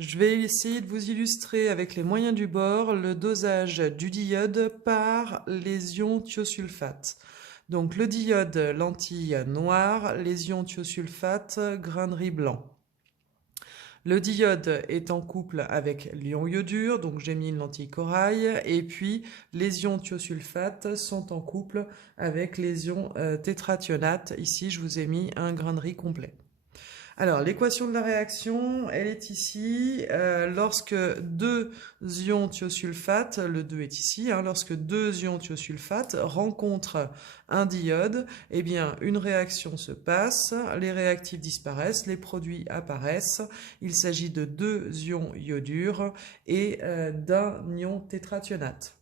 Je vais essayer de vous illustrer avec les moyens du bord le dosage du diode par les ions thiosulfate. Donc le diode, lentille noire, les ions thiosulfate, grain de riz blanc. Le diode est en couple avec l'ion iodure, donc j'ai mis une lentille corail, et puis les ions thiosulfate sont en couple avec les ions tétrathionate. Ici, je vous ai mis un grain de riz complet. Alors, l'équation de la réaction, elle est ici. Lorsque deux ions thiosulfate, le 2 est ici, lorsque deux ions thiosulfate rencontrent un diode, eh bien, une réaction se passe, les réactifs disparaissent, les produits apparaissent. Il s'agit de deux ions iodure et d'un ion tétrathionate.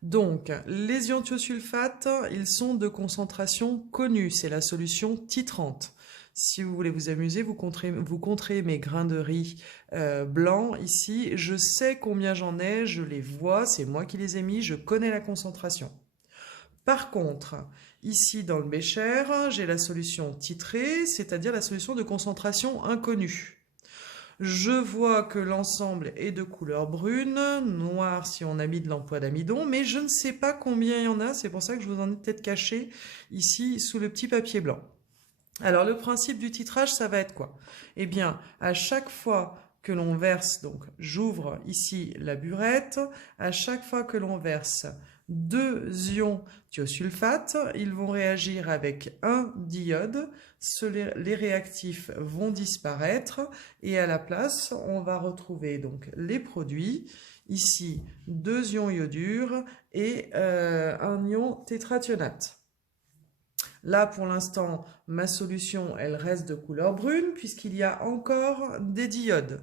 Donc, les ions thiosulfate, ils sont de concentration connue, c'est la solution titrante. Si vous voulez vous amuser, vous compterez mes grains de riz blancs ici. Je sais combien j'en ai, je les vois, c'est moi qui les ai mis, je connais la concentration. Par contre, ici dans le bécher, j'ai la solution titrée, c'est-à-dire la solution de concentration inconnue. Je vois que l'ensemble est de couleur brune, noir si on a mis de l'emploi d'amidon, mais je ne sais pas combien il y en a, c'est pour ça que je vous en ai peut-être caché ici sous le petit papier blanc. Alors le principe du titrage, ça va être quoi? Eh bien, à chaque fois que l'on verse, donc j'ouvre ici la burette, à chaque fois que l'on verse deux ions thiosulfate, ils vont réagir avec un diode, les réactifs vont disparaître et à la place, on va retrouver donc les produits, ici deux ions iodure et un ion tétrathionate. Là, pour l'instant, ma solution, elle reste de couleur brune puisqu'il y a encore des diodes.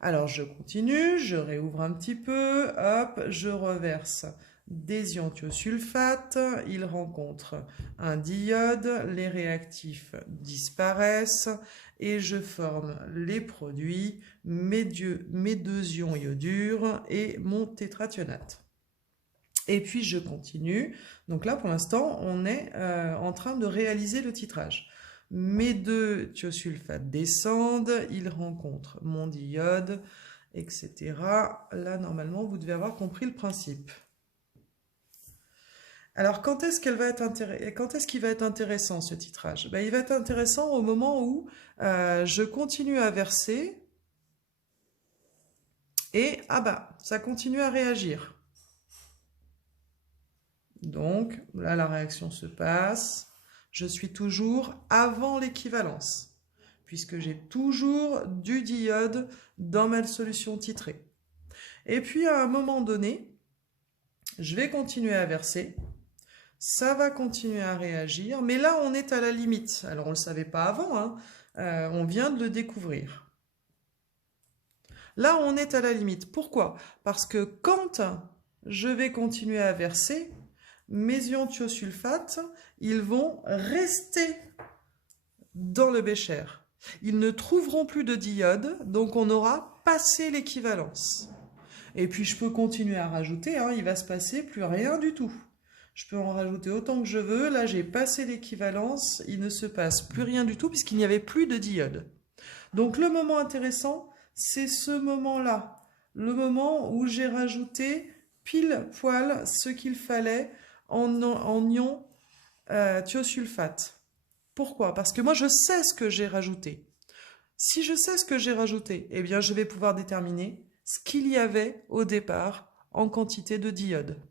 Alors, je continue, je réouvre un petit peu, hop, je reverse des ions thiosulfate, ils rencontrent un diode, les réactifs disparaissent et je forme les produits, mes deux ions iodure et mon tétrathionate. Et puis je continue. Donc là, pour l'instant, on est en train de réaliser le titrage. Mes deux thiosulfates descendent, ils rencontrent mon diode, etc. Là, normalement, vous devez avoir compris le principe. Alors, quand est-ce qu'il va être intéressant, ce titrage? Il va être intéressant au moment où je continue à verser et, ça continue à réagir. Donc, là, la réaction se passe. Je suis toujours avant l'équivalence, puisque j'ai toujours du diode dans ma solution titrée. Et puis, à un moment donné, je vais continuer à verser. Ça va continuer à réagir, mais là, on est à la limite. Alors, on ne le savait pas avant, on vient de le découvrir. Là, on est à la limite. Pourquoi? Parce que quand je vais continuer à verser, mes ions thiosulfate, ils vont rester dans le bécher. Ils ne trouveront plus de diode, donc on aura passé l'équivalence. Et puis je peux continuer à rajouter, il va se passer plus rien du tout. Je peux en rajouter autant que je veux, là j'ai passé l'équivalence, il ne se passe plus rien du tout puisqu'il n'y avait plus de diode. Donc le moment intéressant, c'est ce moment-là, le moment où j'ai rajouté pile poil ce qu'il fallait en ion thiosulfate. Pourquoi? Parce que moi, je sais ce que j'ai rajouté. Si je sais ce que j'ai rajouté, eh bien, je vais pouvoir déterminer ce qu'il y avait au départ en quantité de diode.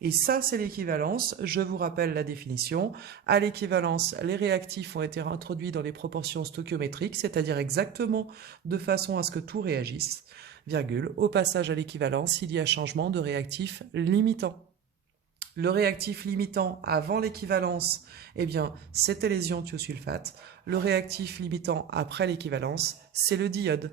Et ça, c'est l'équivalence. Je vous rappelle la définition. À l'équivalence, les réactifs ont été introduits dans les proportions stoichiométriques, c'est-à-dire exactement de façon à ce que tout réagisse, virgule. Au passage à l'équivalence, il y a changement de réactif limitant. Le réactif limitant avant l'équivalence, eh bien, c'était les ions thiosulfate. Le réactif limitant après l'équivalence, c'est le diode.